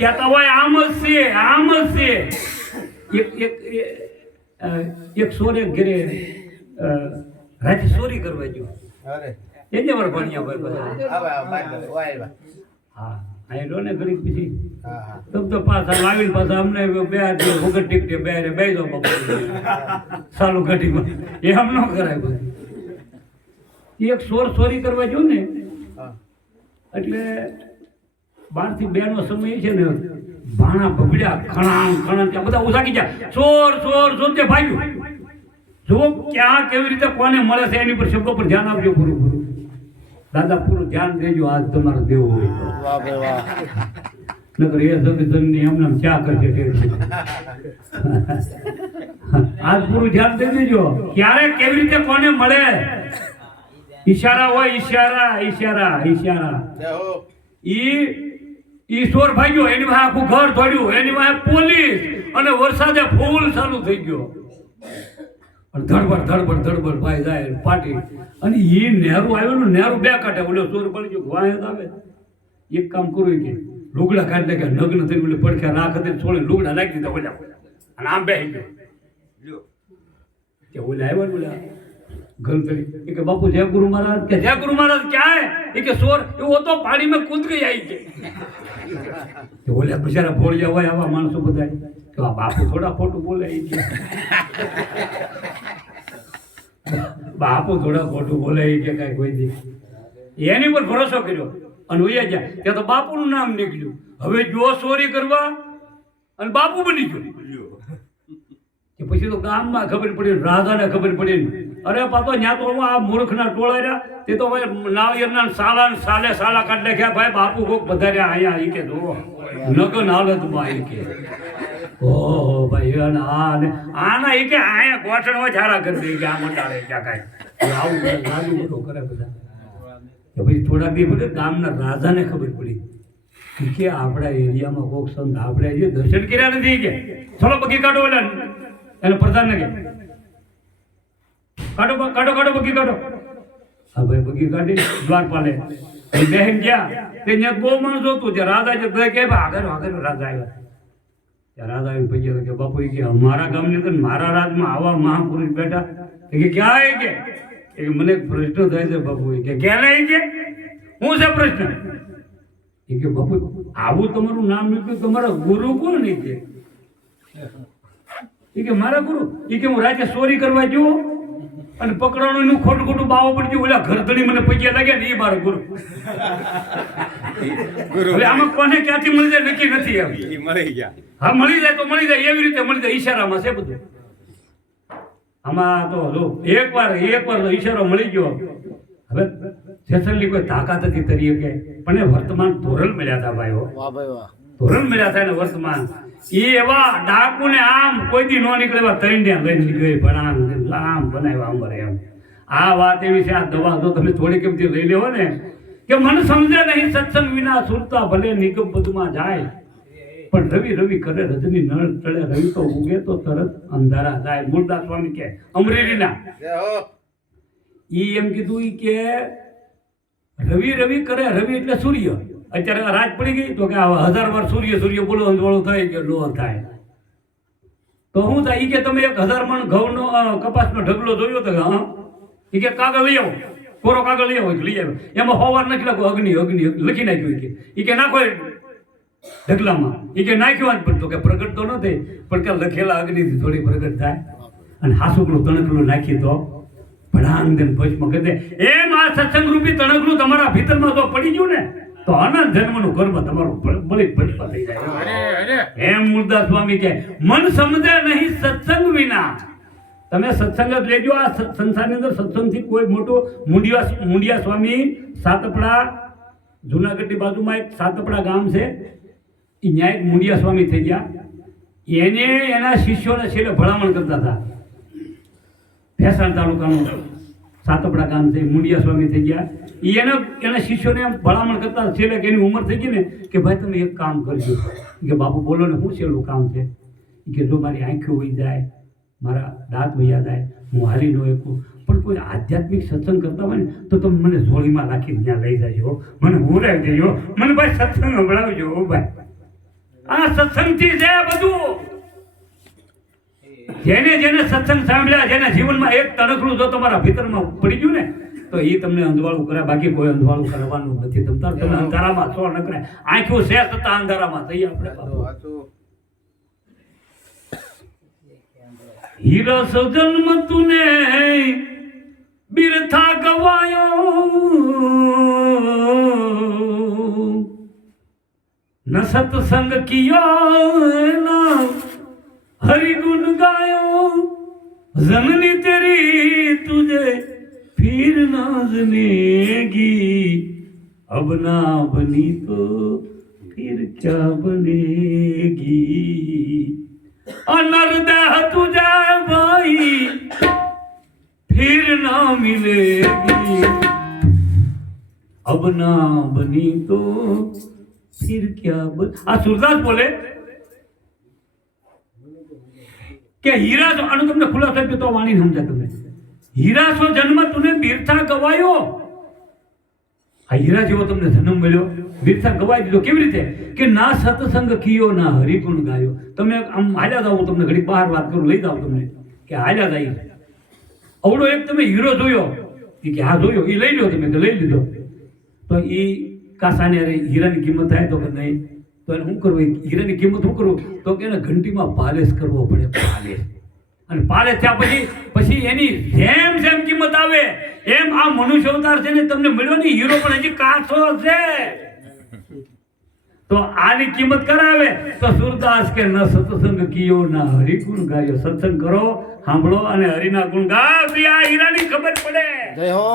કહેતા હોય આમ જ છે. એક સોરે ઘરે રાતે ચોરી કરવા ગયો. એને વાર ભણ્યા ભાઈ. હા અહીં લો ને ઘડી પછી તો પાછા આવીને પાછા અમને બે વગર ટીકટે બે દો સાલું ઘટીમાં એમ ન કરાય. બધી એક ચોરી કરવા ગયો ને એટલે 12 થી 2 નો સમય છે ને, ભાણા બગડ્યા ખણા ત્યાં બધા ઉસાકી ગયા. ચોર તે ભાગ્યું. જો ક્યાં કેવી રીતે કોને મળે છે એની પર શબ્દો પર ધ્યાન આપજો. પૂરું દાદા પૂરું ધ્યાન દેજો. આજ તમારો દેવો હોય નકર એ જગતની એમને ક્યાં કરશે. આજ પૂરું ધ્યાન દઈ દેજો. ક્યારે કેવી રીતે કોને મળે. ઈશારા હોય ઈશારા. ઈશ્વર ભાગ્યો એની વાહે આખું ઘર ધોડ્યું, એની વાહે પોલીસ અને વરસાદે ફૂલ ચાલુ થઈ ગયો. ધડબડ ભાઈ જાય પાટી. અને એ નહેરું આવ્યો ને, નહેરું બે કાંઠે. ઓલો ચોર પડી ગયો વાહે આવે. એક કામ કરું કે લુગડા કાઢી નાખ્યા, નગ્ન થઈ ઓલે પડખ્યા રાખ હતી છોડે લુગડા નાખી દીધા ઓલા. અને આમ બેસી ગયો. ઓલા આવ્યા ને ઓલા ઘર કરી કે બાપુ જય ગુરુ મહારાજ. કે જય ગુરુ મહારાજ ક્યાં હે? કે ચોર એવો તો પાણી में कूद गई आई के. ઓલા બિચારા ભોળિયા હોય આવા માણસો બધા કે બાપુ થોડા ખોટું બોલે. બાપુ થોડા ખોટું બોલે કે કઈ કોઈ દી એની પર ભરોસો કર્યો અને ઉયા ગયા. ત્યાં તો બાપુનું નામ નીકળ્યું. હવે જો ચોરી કરવા અને બાપુ બની ગયો. પછી તો ગામમાં ખબર પડી, રાજાને ખબર પડી. અરે પાછો ત્યાં તો આ મૂર્ખના ટોળા રહ્યા. તે તો ભાઈ નાળિયેરના સાલા કાઢ નાખ્યા. ભાઈ બાપુ કોક વધાર્યા અહીંયા. ઈ કે જુઓ નગન હાલતમાં. ઈ કે ઓહો ભાઈ આના ઈ કે અહીંયા ગોઠણમાં ઝારા કરી દે કે આ મંડાળે ક્યાં કાંઈ આવું લાદુ બધું કરે બધા. કે ભાઈ થોડાક દી બધે ગામના રાજાને ખબર પડી કે આપણા એરિયામાં કોક સંત આપણે જે દર્શન કર્યા નથી. કે ચલો બગી કાઢો. એટલે એને પ્રધાનને કે કાઢો બગી કાઢો. હા ભાઈ બગી કાઢી દ્વારપાલે બહેન ગયા. તે ત્યાં બહુ માણસો હતું. ત્યાં રાજા જે કે આગળ રાજા આવ્યા. ત્યાં રાજા આવીને પછી કે બાપુ કે અમારા ગામની અંદર મારા રાજમાં આવા મહાપુરુષ બેઠા. કે ક્યાં કે મને પ્રશ્ન થાય છે બાપુ. કે ક્યાં નહીં કે હું છે પ્રશ્ન? એ કે બાપુ આવું તમારું નામ નીકળ્યું, તમારા ગુરુ કોણ? નહીં કે મારા ગુરુ. એ કે હું રાતે ચોરી કરવા જુઓ અને પકડવાનું ખોટું બાવો પડતી ઓલા ઘરધણી મને પૈયા લાગ્યા ને એ મારા ગુરુ. હવે આમાં કોને ક્યાંથી મળી જાય નક્કી નથી. એમ મળી જાય. હા મળી જાય તો મળી જાય. એવી રીતે મળી જાય. ઈશારામાં છે બધું. આમાં તો જો એકવાર તો ઈશારો મળી ગયો. હવે જેસલની કોઈ તાકાત હતી તરી કે પણ એ વર્તમાન ધોરણ મળ્યા હતા ભાઈઓ. ધોરણ મળ્યા હતા ને વર્તમાન. એ એવા ડાકુ ને આમ કોઈ દી નો નીકળે એવા તૈંડે લઈને નીકળે. પણ આમ બનાવ્યા અંબરે એમ. આ વાત એવી છે. આ દવા જો તમે થોડી કેમથી લઈ લેવો ને કે મન સમજે નહીં સત્સંગ વિના સુરતા ભલે નિગમ પદમાં જાય. પણ રવિ કરે રજની નળ ચડે. રવિ તો ઉગે તો તરત અંધારા જાય. મૂળદાસ સ્વામી કે અમરેલીના ઈ એમ કીધું કે રવિ કરે. રવિ એટલે સૂર્ય. અત્યારે રાત પડી ગઈ તો કે 1000 વાર સૂર્ય બોલો અંજવાળો થાય કે લો થાય તો શું થાય? ઈ કે તમે 1000 મણ ઘઉંનો કપાસનો ઢગલો જોયો તો? હા. ઈ કે કાગળ લઈ આવો, કોરો કાગળ લઈ આવો. લઈ આવ્યો. એમાં હોવાર નથી લખો અગ્નિ લખી નાખ્યું. ઈ કે નાખો ઢગલામાં. ઈ કે નાખ્યું પણ તો કે પ્રગટ તો ન થઈ પણ કે લખેલા અગ્નિથી થોડી પ્રગટ થાય. અને હાસુકલું તણકલું નાખી તો ભડાંગ દે ભસ્મ કરી દે. એમ આ સત્સંગ રૂપી તણકલું તમારા ભીતરમાં તો પડી ગયું ને તો અનંત જન્મનું કર્મ તમારું બળી ભસ્મ થઈ જાય. એમ મૂળદાસ સ્વામી કે મન સમજે નહીં સત્સંગ વિના. તમે સત્સંગ જ લેજો. આ સંસારની અંદર સત્સંગથી કોઈ મોટો મુંડિયા સ્વામી સાતપડા જુનાગઢની બાજુમાં એક સાતપડા ગામ છે. એ ન્યાય એક મુંડિયા સ્વામી થઈ ગયા. એને એના શિષ્યોને છેલ્લે ભલામણ કરતા હતા. ભેસાણ તાલુકાનું સાતપડા ગામ છે. મુંડિયા સ્વામી થઈ ગયા. એના શિષ્યોને એમ ભલામણ કરતા છેલ્લે કે એની ઉંમર થઈ ગઈ ને કે ભાઈ તમે એક કામ કરજો. કે બાપુ બોલો ને શું છેલ્લું કામ છે? કે જો મારી આંખો વહી જાય, મારા દાંત વહ્યા જાય, હું હારી ન શકું, પણ કોઈ આધ્યાત્મિક સત્સંગ કરતા હોય ને તો તમે મને ઝોળીમાં રાખીને ત્યાં લઈ જજો, મને બોલાવી દેજો, મને ભાઈ સત્સંગ સંભળાવજો ભાઈ. આ સત્સંગથી છે બધું. જેને જેને સત્સંગ સાંભળ્યા, જેના જીવનમાં એક તણખલું જો તમારા ભીતરમાં પડી ગયું ને તો એ તમને અંધવાળું કરે, બાકી કોઈ અંધવાળું કરવાનું નથી. તમે અંધારામાં છો ન કરે, આંખો છે છતાં અંધારામાં થઈ આપણે. હીરો જન્મ તુને બિરથા ગવાયો, ન સત્સંગ કિયો हरि गुण गायो, जननी तेरी तुझे फिर ना जनेगी, अब ना बनी तो फिर क्या बनेगी, अनर्देह तुझे भाई फिर ना मिलेगी, अब ना बनी तो फिर क्या આ સુરદાસ બોલે કે હીરા જો આનું તમને ખુલાસો આપ્યો તો વાણી સમજાય તમને. હીરા સો જન્મ તુને બિરથા ગવાયો. આ હીરા જેવો તમને જન્મ મળ્યો, બિરથા ગવાઈ દીધો. કેવી રીતે? કે ના સત્સંગ કિયો ના હરિગુણ ગાયો. તમે આમ હાલ્યા જાવ, તમને ઘડી બહાર વાત કરું, લઈ જાવ તમને કે હાલ્યા જાય અવડો એક તમે હીરો જોયો કે હા જોયો, એ લઈ લો તમે, તો લઈ લીધો. તો એ કાસાને હીરાની કિંમત થાય તો કે નહીં, તો એને શું કરવું? હીરાની કિંમત શું કરવું? તો કે એને ઘંટીમાં પાલેશ કરવો પડે, પાલેશ. અને પાલેશ થયા પછી એની જેમ જેમ કિંમત આવે એમ આ મનુષ્ય અવતાર છે ને તમને મળ્યો ને હીરો પણ હજી કાચો છે. તો આની કિંમત કરાવે તો સુરદાસ કે ન સત્સંગ કિયો ના હરિગુણ ગાયો. સત્સંગ કરો, સાંભળો અને હરિના ગુણ ગાઓ, આ હીરાની ખબર પડે. જય હો.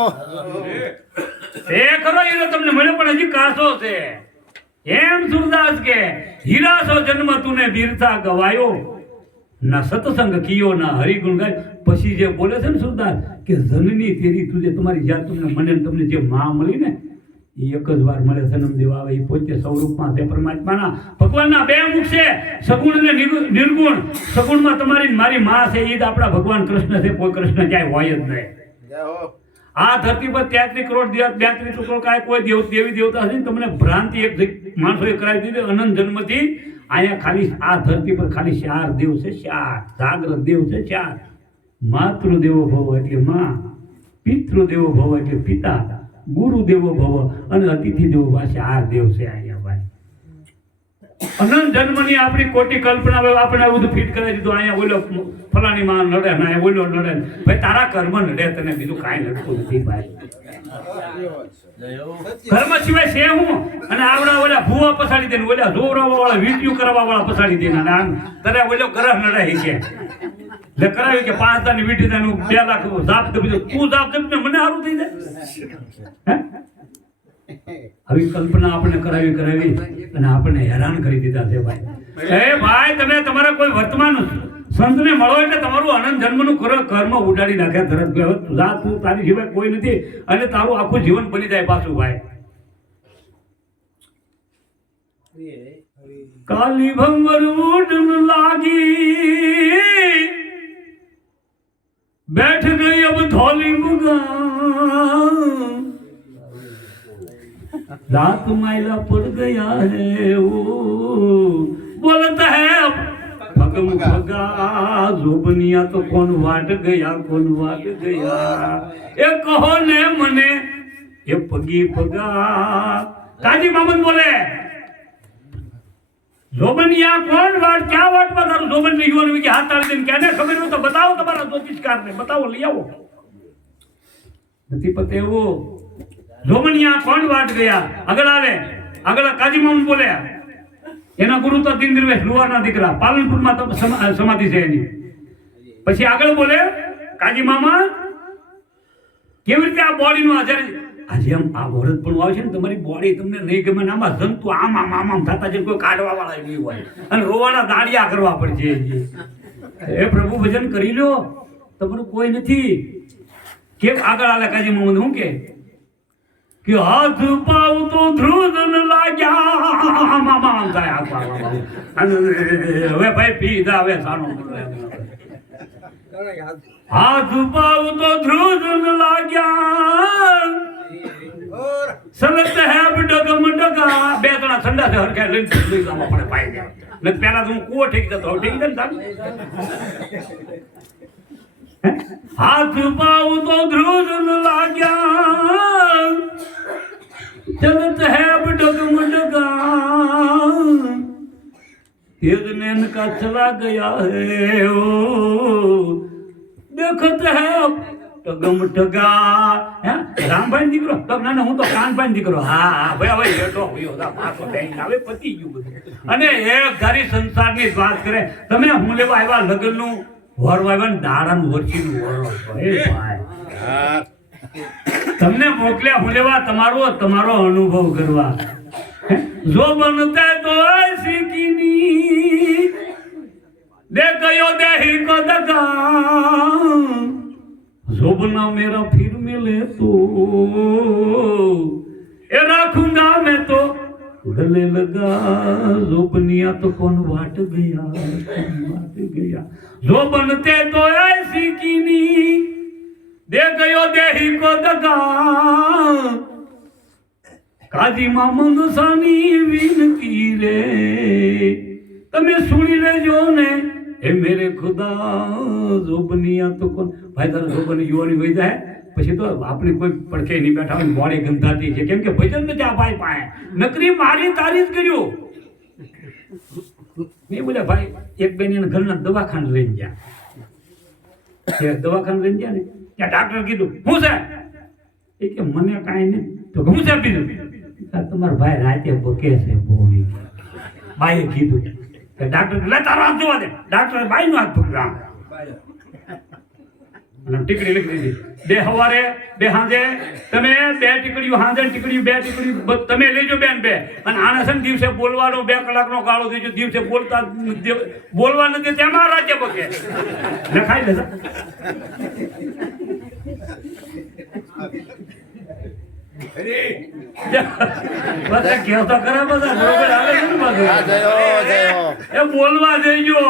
એ ખરો હીરો તમને મળ્યો પણ હજી કાચો છે. એમ સુરદાસ કે હીરા સો જન્મ તુને બિરથા ગવાયો, ના સત્સંગ કિયો ના હરિગુણ ગાય. પછી જે બોલે છે ને સુરદાસ કે જનની તેરી તુજે, તમારી જ્યાં મને તમને જે માં મળી ને એ એક જ વાર મળે, જન્મ દેવા આવે. એ પોતે સ્વરૂપમાં છે પરમાત્માના. ભગવાનના બે મુખ છે, સગુણ અને નિર્ગુણ. સગુણમાં તમારી મારી માં છે, એ જ આપણા ભગવાન કૃષ્ણ છે. કોઈ કૃષ્ણ ક્યાંય હોય જ નહીં. આ ધરતી પર 33 કરોડ 32 કરોડ કાંઈ કોઈ દેવી દેવતા છે. તમને ભ્રાંતિ એક માણસોએ કરાવી દીધી અનંત જન્મથી. અહીંયા ખાલી આ ધરતી પર ખાલી 4 દેવ છે, 4 જાગ્રત દેવ છે, 4. માતૃદેવો ભવ એટલે માં, પિતૃદેવો ભવ એટલે પિતા, ગુરુદેવો ભવ અને અતિથિ દેવો ભવ. 4 દેવ છે અહીંયા ભાઈ. અનંત જન્મની આપણી કોટી કલ્પના આપણે આ બધું ફિટ કરી દીધું. અહીંયા ઓલો ફલાણી માં નડે ને ઓલો નડે. ભાઈ તારા કર્મ નડે, તને બીજું કાંઈ નડતું નથી ભાઈ. કર્મ સિવાય છે હું? અને આવડા ઓલા ભૂવા પસાડી દે, ઓલા જોવરાવા વાળા વિડીયો કરવા વાળા પસાડી દે. અને આમ તારે ઓલો ગ્રહ નડે કે એટલે કરાવી કે 5,000 ની વીટી 2 લાખ જાપ દે. બીજું તું જાપ દે ને મને સારું થઈ જાય. આવી કલ્પના આપણે કરાવી અને આપણે હેરાન કરી દીધા છે ભાઈ. એ ભાઈ તમે તમારા કોઈ વર્તમાન સંતને મળો એટલે તમારું અનંત જન્મનું કર્મ ઉડાડી નાખે તરત. જા તું, તારી સિવાય કોઈ નથી, અને તારું આખું જીવન બની જાય પાછું ભાઈ. કાલી ભંવર ઉડન લાગી, बैठ गई अब धौली मुगा, रात मायला पड़ गया है वो, बोलता है अब भगम भगा जोबनिया तो कौन वाट गया એ કહો ને મને એ પગી પગા. કાજી મામદ બોલે જોબનિયા કોણ વાટ, ક્યાં વાટમાં તારું જોબન લઈ ગયું? કે હાથ તાળી દઈને ક્યાંને ખબર હોય તો બતાવો, તમારા જ્યોતિષકારને બતાવો, લઈ આવો. નથી પતે એવું. જોબનિયા કોણ વાટ ગયા? આગળ આવે, આગળ કાજી મામદ બોલે એના ગુરુ તો દીન દિરવેશ લુવારના દીકરા, પાલનપુરમાં તો સમાધિ છે એની. પછી આગળ બોલે કાજી મામા કેવી રીતે આ બોડીનું આજે આમ આ વરદ પણ આવે છે ને તમારી બોડી તમને નહીં ગમે ને આમાં જંતુ આમ આમ આમ આમ થતા છે, કોઈ કાઢવા વાળા નહીં હોય અને રોવાના દાડિયા કરવા પડશે. એ પ્રભુ ભજન કરી લો, તમારું કોઈ નથી. કેમ આગળ આલે કાજી મોહમ્મદ હું કે હાથ પાવ તો ધ્રુજન લાગ્યા આમ આમ આમ થાય. હવે ભાઈ પીધા હવે સાનો હાથ પાવ તો ધ્રુજન લાગ્યા સલત હે ડગમ ડગા બે જણા ઠંડા છે હરખા લઈને લઈ જવા પડે ભાઈ ને પેલા તો હું કૂવો ઠેકી જતો ઠેકી દે હાથ પાઉ તો ધ્રુજન લાગ્યા ચલત હે ડગમ ડગા तेज नैन का चला गया है ओ देखत है टगम टगा रामभाई દીકરો તો ના હું તો કાનભાઈ દીકરો હા ભાઈ હવે બેઠો હોયો દા પાછો બેન આવે પતી ગયું બધું અને એક ધારી સંસારની વાત કરે તમે હું લેવા આવ્યા લગ્નનું વરવા આવ્યા દાડાનું વરસીનું વરો એ ભાઈ તમને મોકલ્યા હું લેવા તમારો અનુભવ કરવા जो बनते तो ऐसी कीनी दे गयो देही को दगा जोबना मेरा फिर मिले तो ए रखूंगा मैं तो गले लगा जोबनिया तो कौन वाट गया जो बनते तो ऐसी कीनी दे गयो देही को दगा કાજી મામંદ સાની વિનતી રે તમે સુણી લેજો ને એ મેરે ખુદા જોબનિયા તો કોણ ભાઈ તારા જોબની યુવાની વહી જાય પછી તો આપણે કોઈ પડખે નહીં બેઠા હોય મોડે ગંધાતી છે કેમ કે ભજન નથી આ ભાઈ પાસે નકરી મારી તારી જ કર્યું મેં બોલ્યા ભાઈ એક બેન એના ઘરના દવાખાને લઈને ગયા દવાખાને લઈને ગયા ને ત્યાં ડાક્ટર કીધું શું છે એ કે મને કાંઈ નહીં તો હું છે બીજું તમારો ભાઈ રાતે ભૂકે છે બહુ ભાઈએ કીધું કે ડાક્ટર લે તારો હાથ જોવા દે ડાક્ટરે ભાઈનો હાથ પકડ્યો અને ટીકડી લખી દીધી બે હવારે બે હાંજે તમે બે ટીકડીઓ હાંજે ટીકડીઓ બે ટીકડીઓ તમે લેજો બેન બે અને આના છે દિવસે બોલવાનો 2 કલાકનો ગાળો દેજો દિવસે બોલતા બોલવા નથી તેમાં રાજ્ય પકે લખાઈ દેજો બોલવા દેજો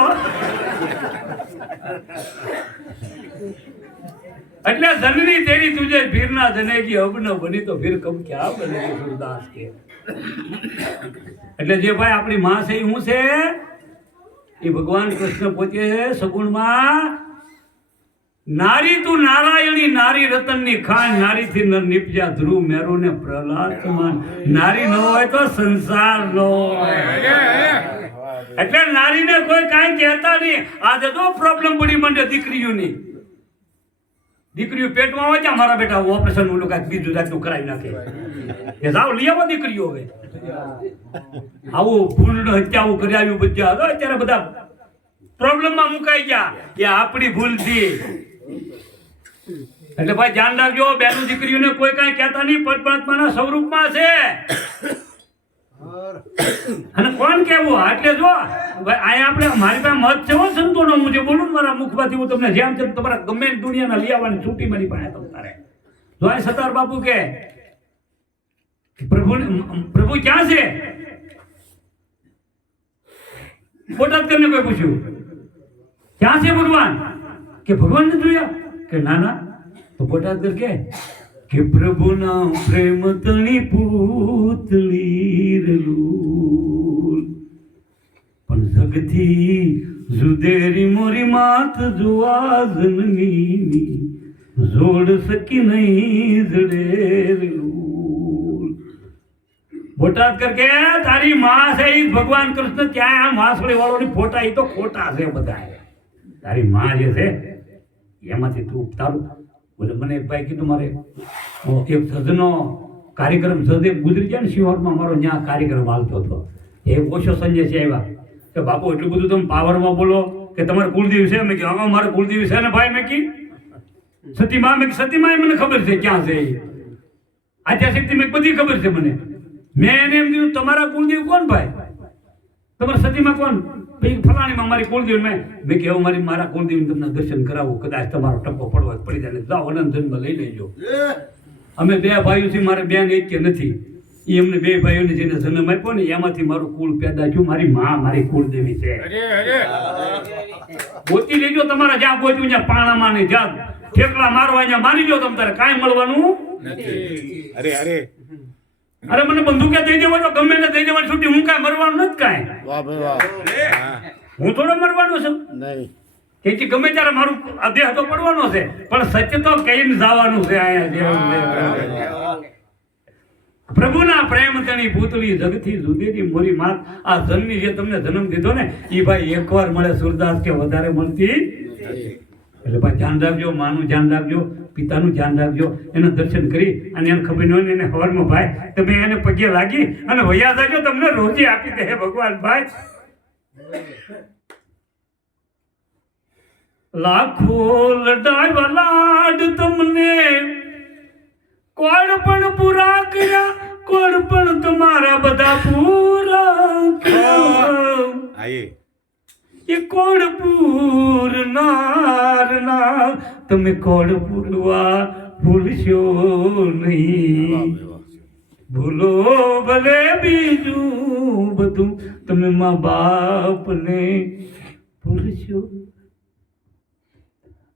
એટલે જનની તેરી તુજે ભીર ના જનેગી અબ ન બની તો ભીર કમ ક્યાં બનેગી સુરદાસ કે એટલે જે ભાઈ આપણી માં છે હું છે એ ભગવાન કૃષ્ણ પોતે સગુણમાં નારી તું નારાયણી નારી રતનની ખાન નારી થી નર નિપજા ધ્રુવ મેરુ ને પ્રહલાદ સમાન નારી ન હોય તો સંસાર ન હોય એટલે નારીને કોઈ કાંઈ કહેતા નહીં આજે તો પ્રોબ્લેમ પડી મંડે દીકરીઓની દીકરીઓ પેટમાં હોય ત્યાં મારા બેટા ઓપરેશન ઓલું કાંઈક બીજું જાતનું કરાવી નાખે એ જાવ લઈ આવો દીકરીઓ હવે આવું ભૂલ હત્યાઓ કરી આવ્યું બધા અત્યારે બધા પ્રોબ્લેમમાં મુકાઈ ગયા કે આપણી ભૂલ થી એટલે ભાઈ ધ્યાન રાખજો બેનું દીકરીઓને કોઈ કાંઈ કહેતા નહીં પરમાત્માના સ્વરૂપમાં છે અને કોણ કેવું એટલે જો અહીંયા આપણે મારી પાસે મત છે સંતોનો હું જે બોલું મારા મુખમાંથી હું તમને જેમ તેમ તમારા ગમે દુનિયાના લઈ આવવાની છૂટી મારી પાસે તમારે જો આ સતાર બાપુ કે પ્રભુ ક્યાં છે બોટાદ કરીને કોઈ પૂછ્યું ક્યાં છે ભગવાન કે ભગવાન ને જોયા કે ના તો બોટાદ કે પ્રભુના પ્રેમ તણી પૂતળી રેલું પણ જગથી જુદેરી મોરી માત જોવા જનની જોડ સકી નહીં જડે રેલું બોટાદ કરકે તારી માં છે ભગવાન કૃષ્ણ ક્યાં માસળી વાળોની ફોટા એ તો ખોટા છે બધા તારી માં જે છે એમાંથી તું તારું બોલે મને એક ભાઈ કીધું મારે એક સજનો કાર્યક્રમ સદે ગુજરી ગયા ને શિહોરમાં મારો ત્યાં કાર્યક્રમ હાલતો હતો એ ઓછો સંજય છે આવ્યા કે બાપુ એટલું બધું તમે પાવરમાં બોલો કે તમારે કુળદેવી છે મેં કીધું મારે કુળદેવી છે ને ભાઈ મેં કી સતીમાં મેં સતીમાં મને ખબર છે ક્યાં છે આદ્યા શક્તિ મેં બધી ખબર છે મને મેં એને એમ કીધું તમારા કુળદેવી કોણ ભાઈ તમારા સતીમાં કોણ ફલાણીમાં મારી કુળદેવી મેં કહેવું મારા કુળદેવી તમને દર્શન કરાવું કદાચ તમારો ટપ્પો પડવો પડી જાય જાઓ અનંત જન્મ લઈ લેજો અમે 2 ભાઈઓ છીએ મારે બેન એક કે નથી એ એમને 2 ભાઈઓને જેને જન્મ આપ્યો ને એમાંથી મારું કુળ પેદા થયું મારી માં મારી કુળદેવી છે ગોતી લેજો તમારા જ્યાં ગોત્યું ત્યાં પાણામાં ને જ્યાં ઠેકડા મારવા ત્યાં મારી લો તમે તારે કાંઈ મળવાનું અરે અરે અરે મને બંદૂકે દઈ દેવો તો ગમે ને દઈ દેવાની છૂટી, હું કાંઈ મરવાનું નથી કાંઈ. વાહ ભાઈ વાહ. હું થોડો મરવાનો છું નહીં. કે ગમે ત્યારે મારું દેહ તો પડવાનો છે, પણ સત્ય તો કહીને જવાનું છે. અહીંયા પ્રભુના પ્રેમ તણી પૂતળી જગથી જુદેરી મોરી માત. આ જન્મી જે તમને જન્મ દીધો ને એ ભાઈ એકવાર મળે સુરદાસ કે વધારે મળતી. એટલે ભાઈ ધ્યાન રાખજો, માનું ધ્યાન રાખજો, પિતાનું ધ્યાન રાખજો. એના દર્શન કરી અને એને ખબર ન હોય ને એને હવારમાં ભાઈ તમે એને પગે લાગી અને વયા જાજો, તમને રોજી આપી દે ભગવાન. ભાઈ લાખો લડાવા લાડ તમને કોણ પણ પૂરા કર્યા, કોણ પણ તમારા બધા પૂરા કર્યા. એ કોણ પૂરનાર ના તમે કોણ પૂરવા ભૂલશો નહીં. ભૂલો ભલે બીજું બધું તમે મા બાપને ભૂલશો.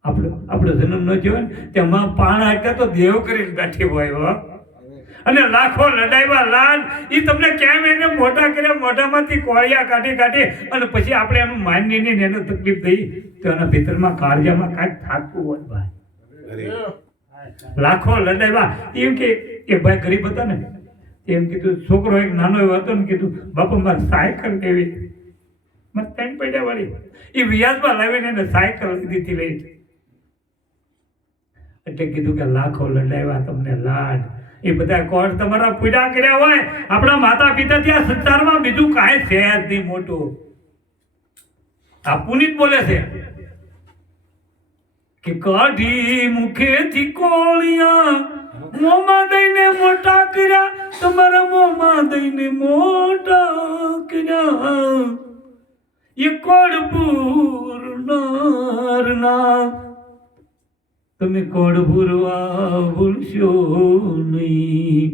આપણો જન્મ ન થયો ને તેમાં પાણા એટલે તો દેવ કરીને બેઠી હોય. અને લાખો લડાઈવા લાડ એ તમને કેમ એને મોટા કર્યા, મોઢામાંથી કોળિયા કાઢી કાઢી અને પછી આપણે એનું માન્ય ને એને તકલીફ થઈ તો એના ભીતરમાં કાળજામાં કાંઈક થાકતું હોય. ભાઈ લાખો લડાઈવા એમ કે એ ભાઈ ગરીબ હતા ને એમ કીધું, છોકરો એક નાનો એવો હતો ને કીધું બાપા મારે સાયકલ લેવી, મારે 3 પૈડા વાળી. એ વ્યાજમાં લાવીને એને સાયકલ લીધી લઈ. એટલે કીધું કે લાખો લડાવ્યા તમને લાડ. એ બધા કોણ તમારા પૂજા કર્યા હોય, આપણા માતા પિતા ત્યાં સંસારમાં બીજું કાંઈ છે જ નહીં મોટું. આ પુનિત બોલે છે કે કાઢી મુખેથી કોળિયા મોંમાં દઈને મોટા કર્યા, તમારા મોંમાં દઈને મોટા કર્યા. એ કોણ પૂરનાર ના તમે કોડ ભૂરવા ભૂલશો નહીં.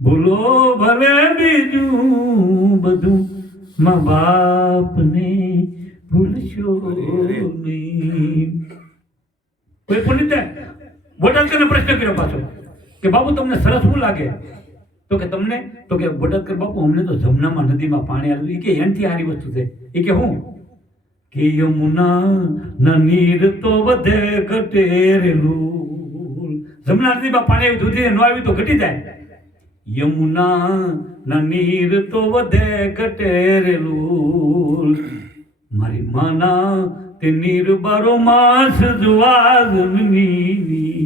ભૂલો ભલે બીજું બધું મા બાપને ભૂલશો નહીં. કોઈ પુનિત બોટાદકરને પ્રશ્ન કર્યો પાછો કે બાપુ તમને સરસ શું લાગે? તો કે તમને તો કે બોટાદકર બાપુ અમને તો જમનામાં નદીમાં પાણી આવ્યું. એ કે એનથી સારી વસ્તુ છે. એ કે હું કે યમુના ના નીર તો વધે ઘટેરેલું. જમના નદીમાં પાણી આવ્યું દૂધી ન આવ્યું તો ઘટી જાય. યમુના ના નીર તો વધે ઘટેરેલું. મારી માના તે નીર બારો માસ જોવા જમની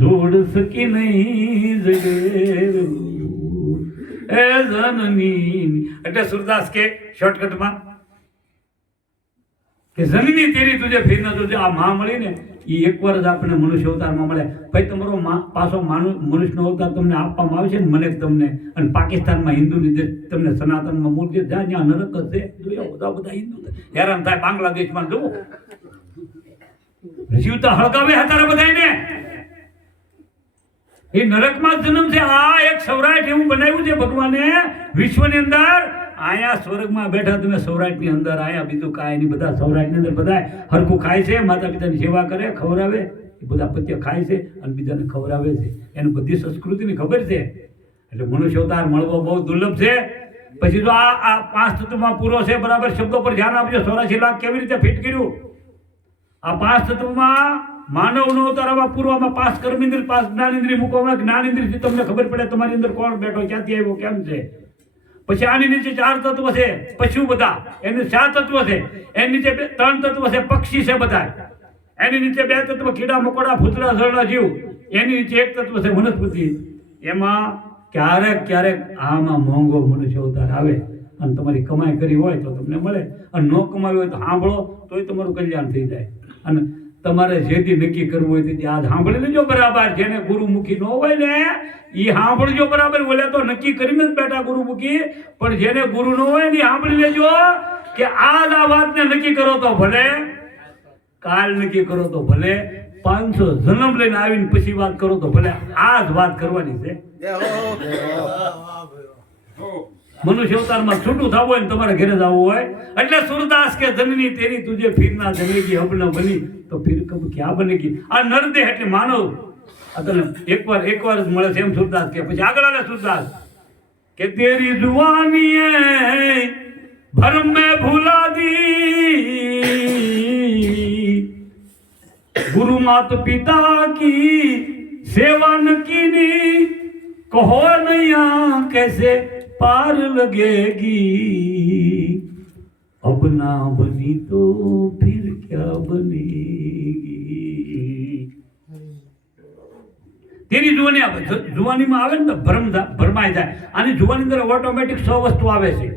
જોડ સકી નહીં જડેલું એ જનની. એટલે સુરદાસ કે શોર્ટકટમાં કે જનની તેરી તુજે ફીર ન જોજે. આ માં મળી ને એ એકવાર જ આપણને મનુષ્ય અવતારમાં મળે. ભાઈ તમારો પાછો મનુષ્યનો અવતાર તમને આપવામાં આવે છે ને મને તમને. અને પાકિસ્તાનમાં હિન્દુની જે તમને સનાતનમાં મૂળ જે જ્યાં નરક જ છે જોયા બધા હિન્દુ હેરાન થાય. બાંગ્લાદેશમાં જુઓ જીવતા હળગાવે હતા બધાને. એ નરકમાં જ જન્મ છે. આ એક સૌરાષ્ટ્ર એવું બનાવ્યું છે ભગવાને વિશ્વની અંદર. અહીંયા સ્વર્ગમાં બેઠા તમે સૌરાષ્ટ્રની અંદર, અહીંયા બીજું કાંઈ નહીં. બધા સૌરાષ્ટ્રની અંદર બધા હરખું ખાય છે, માતા પિતાની સેવા કરે, ખવડાવે. એ બધા પત્ય ખાય છે અને બીજાને ખવડાવે છે. એને બધી સંસ્કૃતિની ખબર છે. એટલે મનુષ્ય અવતાર મળવો બહુ દુર્લભ છે. પછી જો આ 5 તત્વમાં પૂરો છે બરાબર. શબ્દો પર ધ્યાન આપજો. 84 લાખ કેવી રીતે ફિટ કર્યું? આ 5 તત્વમાં માનવનો અવતાર આવા પૂર્વમાં 5 કર્મેન્દ્રિય 5 જ્ઞાનેન્દ્રિય મૂકવામાં. જ્ઞાનેન્દ્રિયથી તમને ખબર પડે તમારી અંદર કોણ બેઠો, ક્યાંથી આવ્યો, કેમ છે. પછી આની નીચે 4 તત્વ છે પશુ બધા, એની 4 તત્વ છે. એની નીચે 3 તત્વ છે પક્ષી છે બધા. એની નીચે 2 તત્વ કીડા મકોડા ભૂતળા જળના જીવ. એની નીચે 1 તત્વ છે વનસ્પતિ. એમાં ક્યારેક ક્યારેક આમાં મોંઘો મનુષ્ય અવતાર આવે અને તમારી કમાઈ કરી હોય તો તમને મળે, અને ન કમાવી હોય તો સાંભળો તોય તમારું કલ્યાણ થઈ જાય. અને તમારે જેથી નક્કી કરવું હોય તેથી આ સાંભળી લેજો બરાબર. જેને ગુરુમુખી ન હોય ને એ સાંભળજો બરાબર. બોલે તો નક્કી કરીને જ બેઠા ગુરુમુખી, પણ જેને ગુરુ ન હોય ને સાંભળી લેજો કે આજ આ વાતને નક્કી કરો તો ભલે, કાલ નક્કી કરો તો ભલે, 500 જન્મ લઈને આવીને પછી વાત કરો તો ભલે, આ જ વાત કરવાની છે. મનુષ્ય અવતારમાં છૂટું થવું હોય ને તમારે ઘરે જવું હોય એટલે સુરદાસ કે જનની તેરી તુજે ફીરના જનેગી હબ ન બની તો ફીર કબ ક્યાં બનેગી. આ નરદેહ એટલે માનવ આ તને એકવાર જ મળે છે એમ સુરદાસ કે પછી આગળ આવે સુરદાસ કે તેરી જુવાની ભરમ મેં ભૂલા દી ગુરુ માત પિતા કી सेवा न कीनी कहो नैया कैसे पार लगेगी अब ना बनी तो फिर क्या बनेगी। તેની જુવાનીમાં આવે ને તો ભરમાઈ જાય. આની જુવાની અંદર ઓટોમેટિક 100 વસ્તુ આવે છે,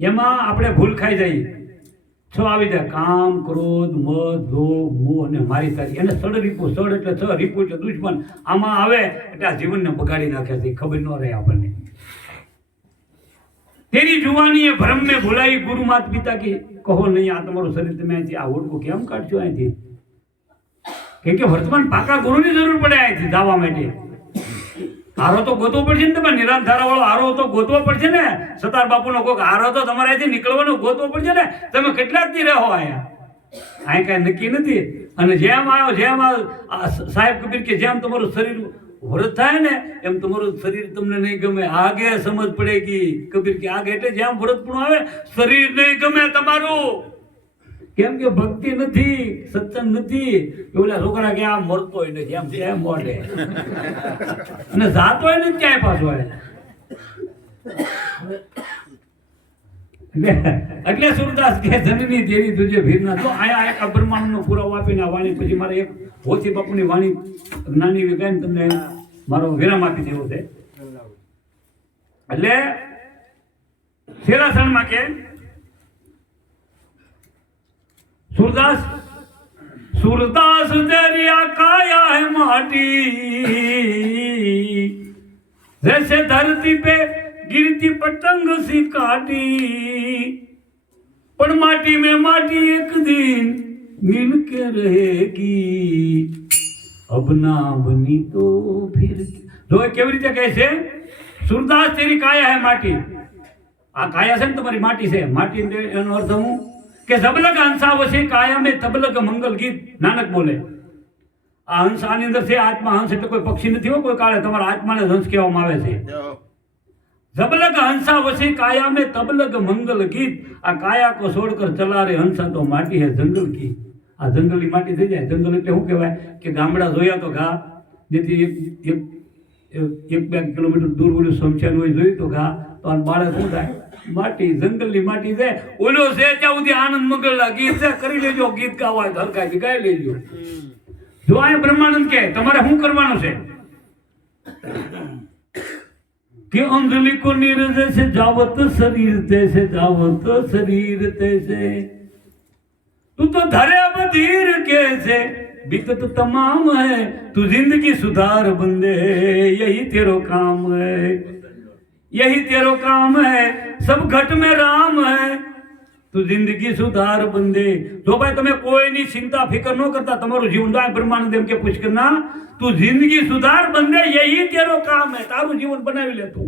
એમાં આપણે ભૂલ ખાઈ જઈએ. 6 આવી જાય: કામ, ક્રોધ, મદ, લોભ, મોહ અને મારી તારી. એને સડ રીપું, સડ એટલે 6, રીપું એટલે દુશ્મન. આમાં આવે એટલે આ જીવનને બગાડી નાખે છે, ખબર ન રહે આપણને. તેરી જુવાની એ ભ્રમ મેં ભૂલાઈ ગુરુ માત પિતા કી કહો નહીં આ તમારું શરીર તમે અહીંથી આ ઓળખું કેમ કાઢશો અહીંથી? કેમ કે વર્તમાન પાકા ગુરુની જરૂર પડે અહીંથી જવા માટે. હારો તો ગોતવો પડશે ને, તમે નિરાંત ધારા વાળો હારો તો ગોતવો પડશે ને. સતાર બાપુનો કોઈક હારો તો તમારે અહીંથી નીકળવાનો ગોતવો પડશે ને. તમે કેટલાક દી રહો અહીંયા, અહીં કાંઈ નક્કી નથી. અને જેમ આવ્યો જેમ સાહેબ કબીર કે જેમ તમારું શરીર વ્રત થાય ને એમ તમારું શરીર તમને નહીં ગમે. આગે સમજ પડેગી. કબીર કે આગે એટલે જેમ વ્રત પણ આવે શરીર નહીં ગમે તમારું. કેમ કે ભક્તિ નથી, સત્સંગ નથી. ઓલા છોકરા કે આ મરતોય નથી, આમ કેમ મોઢે અને જાતોય નથી ક્યાંય પાછો. એટલે સુરદાસ કે જનની દેવી તુજે ભીરના. તો આયા એક બ્રહ્માંડનો પુરાવો આપીને આ વાણી પછી મારે એક હોથી બાપુની વાણી નાની વિકાઈને તમને મારો વિરામ આપી દેવો છે. એટલે શેરાસણમાં કે सूरदास सूरदास दरिया काया है माटी जैसे धरती पे गिरती पतंग सी काटी पर माटी में माटी एक दिन मिल के रहेगी अब ना बनी तो फिर जो केवी રીતે કહે છે सूरदास तेरी काया है माटी. આ કાયા છે ને તમારી માટી છે. માટી એનો અર્થ હું કે જબલગ હંસા વસે કાયા મેં તબલગ મંગલ ગીત. નાનક બોલે આ હંસ આની અંદર છે. આત્મા હંસ એટલે કોઈ પક્ષી નથી હો. કોઈ કાળે તમારા આત્માને હંસ કહેવામાં આવે છે. જબલગ હંસા વસે કાયા મેં તબલગ મંગલ ગીત. આ કાયા કો છોડકર ચલા રે હંસા તો માટી હે જંગલ કી. આ જંગલની માટી થઈ જાય. જંગલ એટલે શું કહેવાય કે ગામડા જોયા તો ઘા, જેથી 1-2 કિલોમીટર દૂર ઓલું શમશાન હોય જોયું તો ઘા, તો આ બાળક શું થાય? માટી. જંગલની માટી છે. ઓલો છે ત્યાં સુધી આનંદ મંગલના ગીત છે. કરી લેજો, ગીત ગાવા હલકાથી ગાઈ લેજો. જો આ બ્રહ્માનંદ કે તમારે શું કરવાનું છે કે અંજલિ કો નીરજ से जावत शरीर तैसे जावत शरीर तैसे तू तो धरे बधीर कैसे बिकत तमाम है तू जिंदगी सुधार बंदे यही तेरो काम है यही तेरो काम है सब घट में राम है તું જિંદગી સુધાર બંદે. જો ભાઈ તમે કોઈની ચિંતા ફિકર ન કરતા તમારું જીવન જાય બ્રહ્માનંદ એમ કે પુષ્કરના તું જિંદગી સુધાર બંદે યહી તેરો કામ હે. તારું જીવન બનાવી લે તું.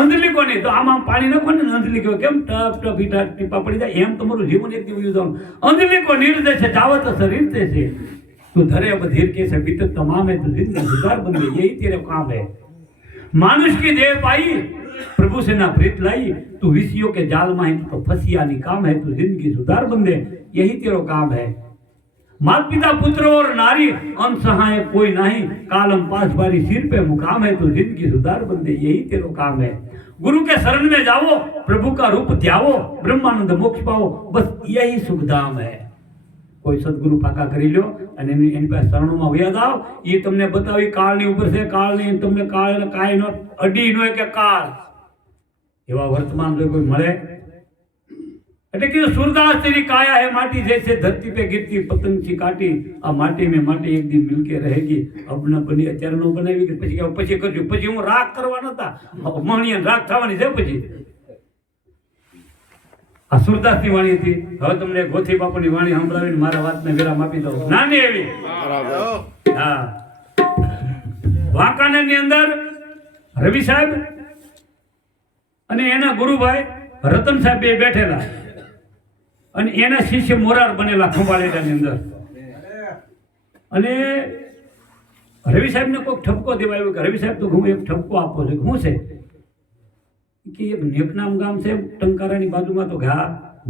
અંજલિ કોની તો આમ પાણી નાખો ને અંજલિ કહો કેમ ટપ ટપ ઈટા ટીપા પડી જાય એમ તમારું જીવન એક દિવસ જવાનું. અંજલિ કો નિર્દય છે જાવત શરીર તે છે તું ધરે બધીર કે છે બીત તમામ है તું જિંદગી સુધાર બંદે यही तेरा काम है. मानुष की देह पाई प्रभु से ना प्रीत लाई तू विषयों के जाल में है तो फसिया नहीं काम है तू जिंदगी सुधार बंदे यही तेरो काम है. माता पिता पुत्र और नारी अन सहाय कोई नहीं कालम पास बारी सिर पे मुकाम है तू जिंदगी सुधार बंदे यही तेरो काम है. गुरु के शरण में जाओ प्रभु का रूप ध्याओ ब्रह्मानंद मोक्ष पाओ बस यही सुखधाम है. કોઈ સદગુરુ પાકા કરી લ્યો અને એની પાસે શરણોમાં વયા જાવ. એ તમને બતાવી કાળની ઉપર છે. કાળની તમને કાળ કાંઈ નો અડી નો કે કાળ એવા વર્તમાન જો કોઈ મળે એટલે કે सूरदास तेरी काया है माटी जैसे धरती पे गिरती पतंग सी काटी આ માટી में माटी एक दिन मिलके रहेगी अब न बनी. અત્યારે નો બનાવી કે પછી કરજો. પછી હું રાગ કરવા નતા મણિયન રાગ થવાની છે. પછી આ સુરદાસની વાણી હતી. હવે તમને ગોથી બાપુની વાણી સંભળાવીને મારા વાતને વિરામ આપી દઉં. નાની એવી હા વાંકાનેરની અંદર રવિ સાહેબ અને એના ગુરુભાઈ રતન સાહેબ બે બેઠેલા અને એના શિષ્ય મોરાર બનેલા ખંભાળેડાની અંદર. અને રવિ સાહેબને કોઈક ઠપકો દેવા આવ્યો કે રવિ સાહેબ તો હું એક ઠપકો આપો છું. શું છે કે એક નેકનામ ગામ છે ટંકારાની બાજુમાં, તો ઘા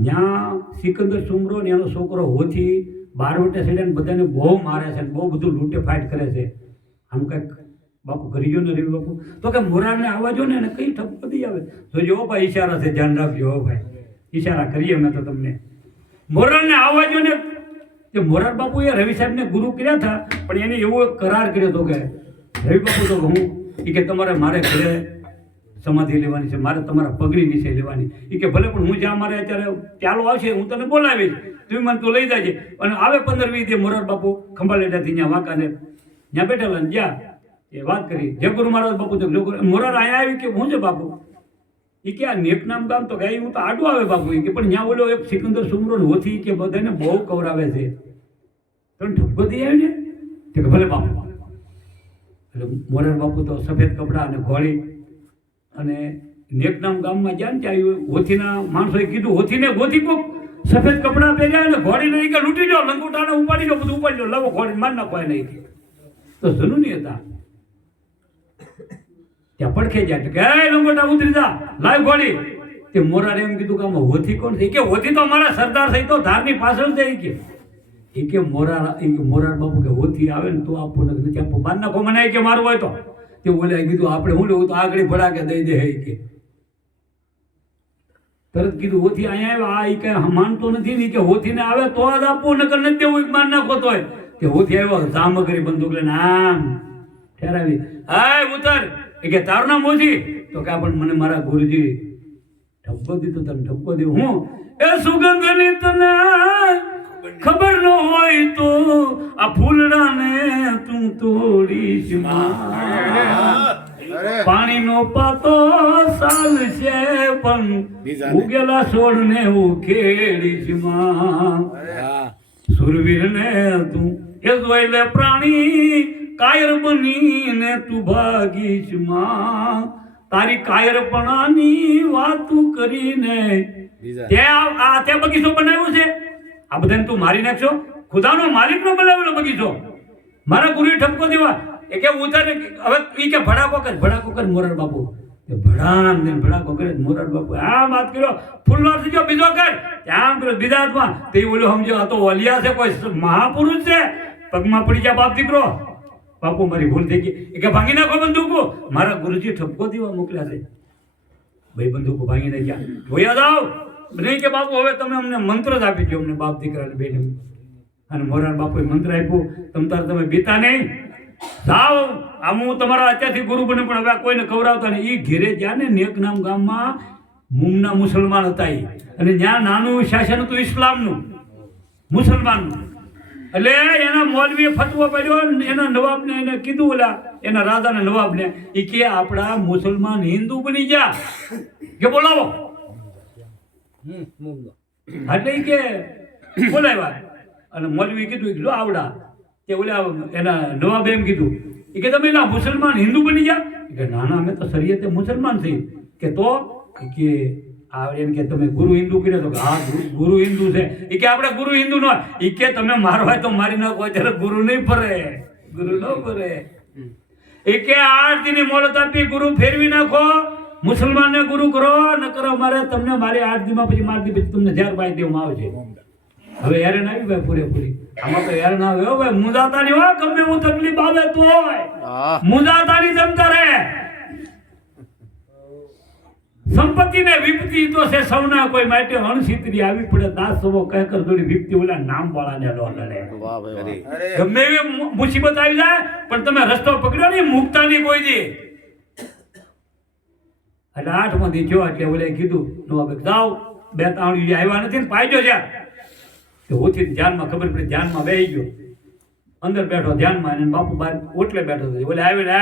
ત્યાં સિકંદર સુમરો ને એનો છોકરો હોથી બારવટે ચડ્યા ને બધાને બહુ મારે છે, બહુ બધું લૂંટે ફાઇટ કરે છે. આમ કંઈક બાપુ કરી ગયો ને રવિ બાપુ તો કે મોરારને આવવા જો ને કઈ ઠપકો દઈ આવે તો જો ભાઈ ઈશારા છે, ધ્યાન રાખજો ભાઈ, ઈશારા કરીએ મેં તો તમને. મોરારને આવવા જો ને કે મોરાર બાપુએ રવિ સાહેબને ગુરુ કર્યા હતા, પણ એને એવો એક કરાર કર્યો હતો કે રવિ બાપુ તો હું કે તમારે મારે ઘરે સમાધિ લેવાની છે, મારે તમારા પગની નીચે લેવાની. એ કે ભલે પણ હું જ્યાં મારે અત્યારે ચાલો આવશે હું તને બોલાવીશ, તું મને તો લઈ જાય. અને આવે 15-20 દે મોરાર બાપુ ખંભાળેટાથી ત્યાં વાંકાને ત્યાં બેઠેલા ને જ્યાં એ વાત કરી જય ગુરુ મહારાજ બાપુ તો મોરાર અહીંયા આવી કે હું છે બાપુ એ કે આ નેકનામ ગામ તો ગાય હું તો આડું આવે બાપુ એ કે પણ ત્યાં બોલો એક સિકંદર સુમરો હોથી કે બધાને બહુ કવરાવે છે, તો ઠપકો દઈ આવી ને કે ભલે બાપુ. એટલે મોરાર બાપુ તો સફેદ કપડા અને ઘોડી અને નેકનામ ગામમાં જ્યાં ત્યાં હોથીના માણસોએ કીધું હોથીને ગોથી કોક સફેદ કપડા પહેર્યા અને ઘોડી નહીં કે લૂંટી જાઓ, લંગોટાને ઉપાડી જાઓ, બધું ઉપાડી જાઓ, લાવો ઘોડી માર નાખવાય નહીં. તો જનુની હતા ત્યાં પડખે જાય કે લંગોટા ઉતરી જા લાવ ઘોડી. તે મોરારે એમ કીધું કે આમાં હોથી કોણ છે? કે હોથી તો મારા સરદાર થઈ તો ધારની પાછળ છે. કે મોરાર બાપુ કે હોથી આવે ને તો આપો નથી આપો, બાર નાખો મને કે મારું હોય તો. તે બોલે કીધું આપણે હું લેવું તો આગળ ભડાકે દઈ દે. કે તરત કીધું હોથી અહીંયા આવ્યા, આ એ કઈ માનતો નથી ને કે હોથીને આવે તો જ આપવું, નકર નથી દેવું, માર નાખો તોય. કે હોથી આવ્યો જામગરી બંદૂક લઈને આમ ઠેરાવી, હાય ઉતર. એ કે તારું નામ હોથી? તો કે પણ મને મારા ગુરુજી ઠપકો દીધો, તને ઠપકો દઉં હું એ સુગંધની તને ખબર ન હોય તો આ ફૂલડાને તું તોડીશ માં. પાણીનો પાતો સાલ છે પણ ઉગેલા છોડને ઉખેડીશ માં. સુરવીરને તું એ જોઈ લે પ્રાણી કાયર બનીને તું ભાગીશ માં. તારી કાયરપણાની વાતું કરીને તે બગીચો બનાવ્યો છે, આ બધાને તું મારી નાખશો. ખુદાનો માલિકનો બનાવેલો બગીચો, મારા ગુરુએ ઠપકો દેવા. એ કે ઉતારે હવે ઈ કે ભડાકો કર મોરાર બાપુ. ભડામ ને ભડાકો કરે મોરાર બાપુ આમ વાત કર્યો, ફૂલનો થઈ ગયો બીજો કર આમ કર્યો બીજા હાથમાં. તે બોલો સમજો આ તો ઓલિયા છે, કોઈ મહાપુરુષ છે, પગમાં પડી જાય બાપ દીકરો. બાપુ મારી ભૂલ થઈ ગઈ. એ કે ભાંગી નાખો બંદૂકો, મારા ગુરુજી ઠપકો દેવા મોકલ્યા છે. ભાઈ બંદૂકો ભાંગીને ગયા, ભોયા જાઓ નહીં કે બાપુ હવે તમે અમને મંત્ર જ આપી દો અમને બાપ દીકરાને બેને. અને મોરાર બાપુએ મંત્ર આપ્યું, તમે બીતા નહીં, જાઓ આમ હું તમારા અત્યારથી ગુરુ બને પણ હવે કોઈને ખવડાવતા નહીં. એ ઘેરે ગયા ને નેકનામ ગામમાં મુમના મુસલમાન હતા અને ત્યાં નાનું શાસન હતું ઇસ્લામનું મુસલમાનનું. એટલે એના મૌલવીએ ફતવો પડ્યો, એના નવાબને એને કીધું, ઓલા એના રાજાના નવાબને, એ કે આપણા મુસલમાન હિન્દુ બની ગયા કે બોલાવો. એટલે એ કે બોલાવ્યા અને મૌલવી કીધું આવડા કે ઓલા એના નવાબે એમ કીધું કે તમે એના મુસલમાન હિન્દુ બની ગયા? કે ના ના અમે તો શરીયતે મુસલમાન થઈ. કે તો કે એમ કે તમે ગુરુ હિન્દુ કર્યો? તો હા ગુરુ હિન્દુ છે. એ કે આપણે ગુરુ હિન્દુ ન એ કે તમે મારવા તો મારી નાખો, ત્યારે ગુરુ નહીં ફરે, ગુરુ ન ફરે. એ કે 8 દીની મોહલત આપી, ગુરુ ફેરવી નાખો, મુસલમાનને ગુરુ કરો, ન કરો મારે તમને મારી 8 દીમાં પછી મારી દી પછી તમને ઝેર પાઈ દેવામાં આવશે. હવે હેરાન આવી ભાઈ પૂરેપૂરી. આમાં તો હેરાન આવે હો ભાઈ, મુંજાતાની હોય ગમે એવું તકલીફ આવે તો હોય મુંજાતાની જમતા રહે. સંપત્તિ ને વિપત્તિ તો છે સૌના, કોઈ માટે અણસિતરી આવી પડે દાસ સવો કહેકર જોડી વિપત્તિ ઓલા નામ વાળાને લો લડે. ગમે એવી મુસીબત આવી જાય પણ તમે રસ્તો પકડ્યો ને મુકતા નહીં કોઈ દી. એટલે 8 માંથી જો એટલે ઓલે કીધું નો જાઓ, 2 તાવડી આવ્યા નથી ને પાઈજો જ્યાં કે હોથી ધ્યાનમાં ખબર પડી, ધ્યાનમાં બેહી ગયો, અંદર બેઠો ધ્યાનમાં, અને બાપુ બહાર ઓટલે બેઠો હતો. ઓલે આવીને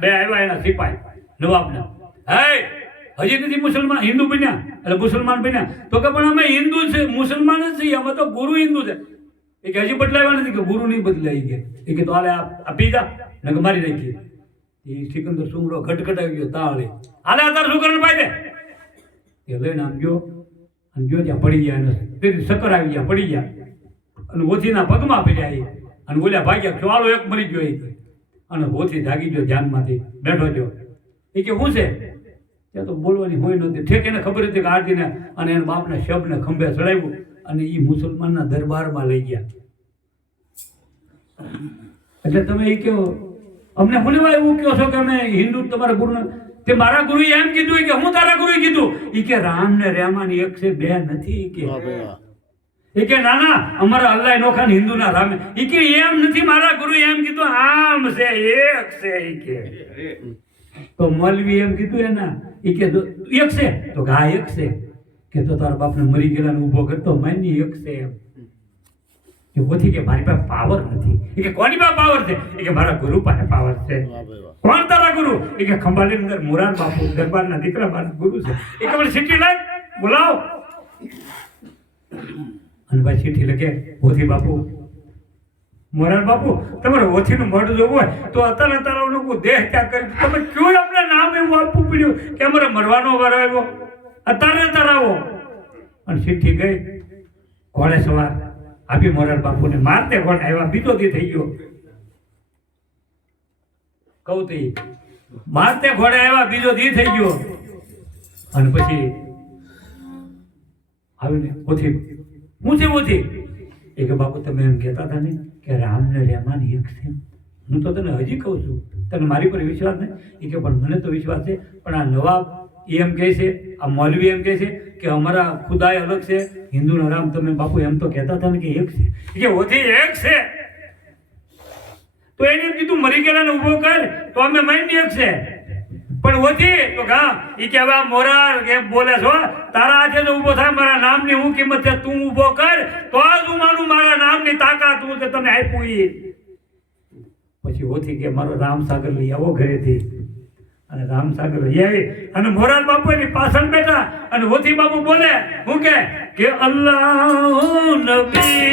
બે આવ્યા એના સિપાઈ નવાબના, હે હજી નથી મુસલમાન હિન્દુ બન્યા એટલે મુસલમાન બન્યા? તો કે પણ અમે હિન્દુ છે મુસલમાન જ છીએ, અમે તો ગુરુ હિન્દુ છે. એ કે હજી બદલાવ્યા નથી? કે ગુરુ નહીં બદલાઈ ગયા. એ કે તો હાલે આ પીધા ને મારી નાખી. એ સિકંદર સુમરો ઘટઘટાવી ગયો તાળે, હાલે તાર છોકરાને પાઈ દે. એ લઈને આમ ગયો અને જો ત્યાં પડી ગયા, તે સકર આવી ગયા, પડી ગયા અને ઓથીના પગમાં પડ્યા. અને બોલ્યા ભાગ્યા ચાલો એક મરી ગયો. અને હોથી જાગી ગયો ધ્યાનમાંથી બેઠો ગયો. એ કે શું છે? ત્યાં તો બોલવાની હોય નહોતી. ઠેક એને ખબર હતી કે આરતીને અને એના બાપના શબને ખંભે ચડાવ્યું અને એ મુસલમાનના દરબારમાં લઈ ગયા. એટલે તમે એ કહો અમને હું લેવા એવું કહો છો કે અમે હિન્દુ તમારા ગુરુ? તે મારા ગુરુએ એમ કીધું કે હું તારા ગુરુએ કીધું? એ કે રામ ને રેમાની એક છે બે નથી. કે ના ના અમારા અલ્લાહ નોખા હિન્દુના રામે. એ કે એમ નથી, મારા ગુરુએ એમ કીધું આમ છે એક છે. એ કે તો મૌલવી એમ કીધું એના એ કે એક છે તો હા એક છે. કે તો તારા બાપને મરી ગયેલાને ઊભો કરતો માની એક છે એમ. કે ઓથી કે મારી પાસે પાવર નથી. એ કે કોની પાસે પાવર છે? એ કે મારા ગુરુ પાસે પાવર છે. કોણ તારા ગુરુ? એ કે ખંભાલી અંદર મોરાર બાપુ દરબારના દીકરા મારા ગુરુ છે. એ કે મને ચીઠી લાગ બોલાવો. અને ભાઈ ચીઠી લખે ઓથી બાપુ મોરાર બાપુ તમારે ઓથીનું મોઢું જોવું હોય તો અત્યારે તારા લોકો દેહ ત્યાગ કરી તમે કયું આપણે નામ એવું આપવું પડ્યું કે અમારે મરવાનો વારો આવ્યો અત્યારે તરાવો. અને ચીઠી ગઈ ઘોડે સવાર આપી મોરાર બાપુને મારતે ઘોડે આવ્યા. બીજો દી થઈ ગયો કહું તો મારતે ઘોડે આવ્યા બીજો દી થઈ ગયો. અને પછી આવીને ઓથી હું છે ઓથી એ કે બાપુ તમે એમ કહેતા હતા ને કે રામ ને રેમાન એક છે. હું તો તને હજી કહું છું, તને મારી પર વિશ્વાસ નહીં? એ કે પણ મને તો વિશ્વાસ છે, પણ આ નવાબ એમ કહે છે, આ મૌલવી એમ કહે છે કે અમારા ખુદાય અલગ છે, હિન્દુનો રામ. તમે બાપુ એમ તો કહેતા હતા ને કે એક છે. કે ઓથી એક છે તો એને એમ કીધું મરી ગયેલાને ઊભો કર તો અમે માની એક છે. પણ ઓથી તો હા એ કે હવે મોરાર એમ બોલે છો તારા હાથે તો ઊભો થાય મારા નામની હું કિંમત છે તું ઊભો કર તો જ હું માનું મારા નામની તાકાત હું છે તને આપ્યું. એ પછી ઓથી કે મારો રામસાગર લઈ આવો ઘરેથી. અને રામસાગર લઈ આવી અને મોરાર બાપુ એની પાછળ બેઠા અને ઓથી બાપુ બોલે હું કે અલ્લાહ નબી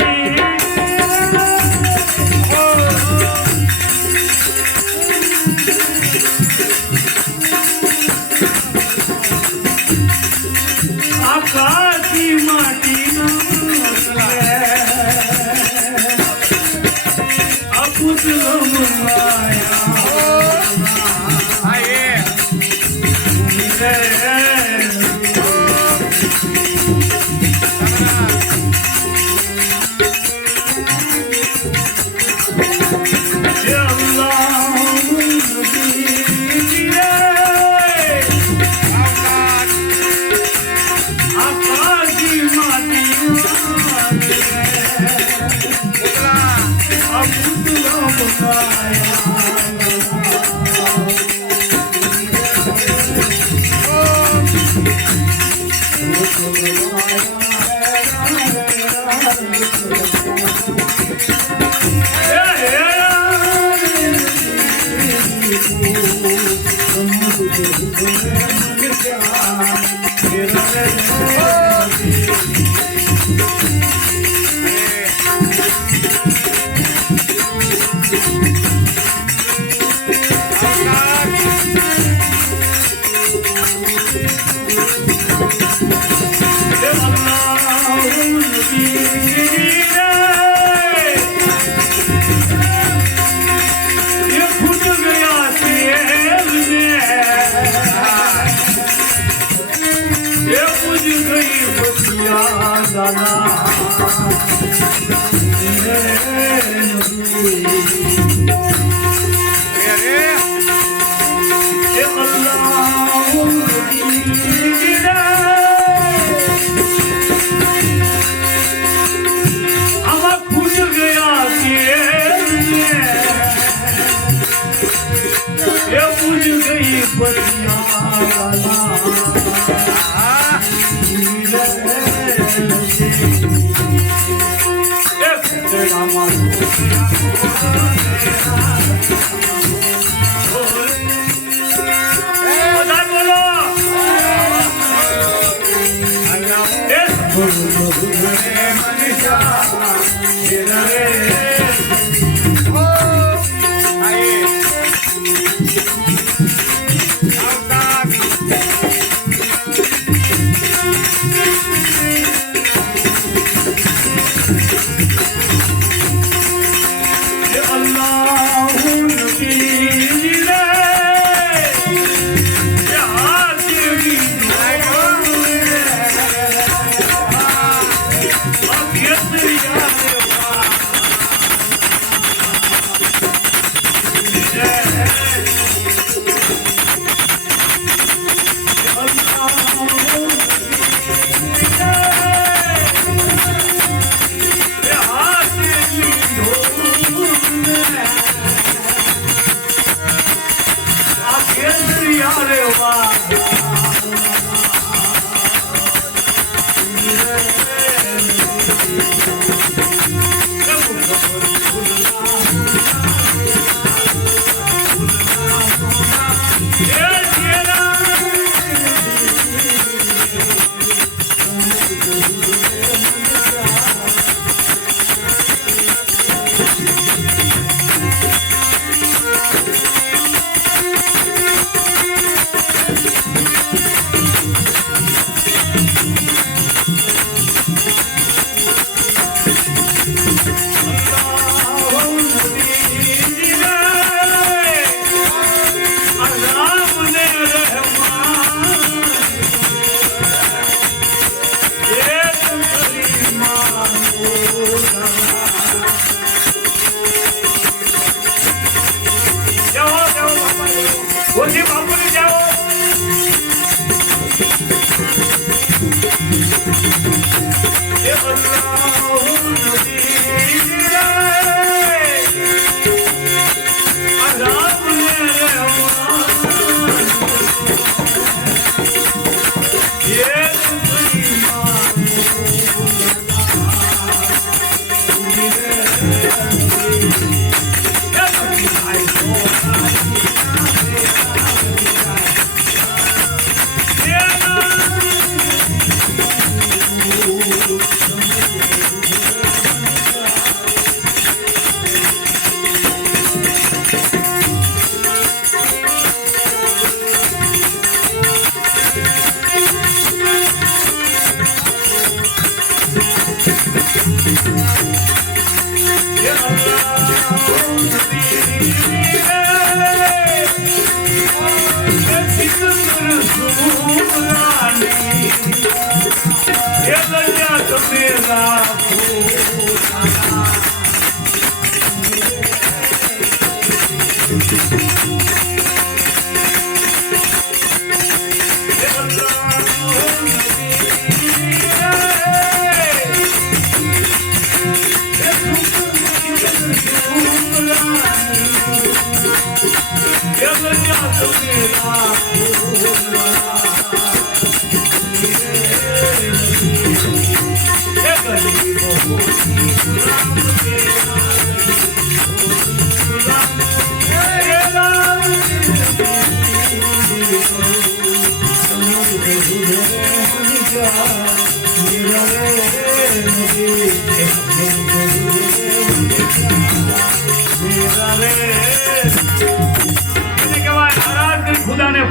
આકાશી માટીના અપુત્ર Allah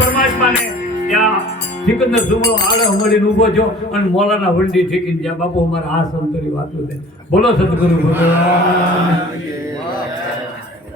પરમાત્માને ત્યાં સિકંદર સુમળો આડે મળીને ઊભો છો અને મોલાના વંડી ઠેકીને જ્યાં બાપુ અમારા આ સંતરી વાતો છે. બોલો સદગુરુ ભગવાન.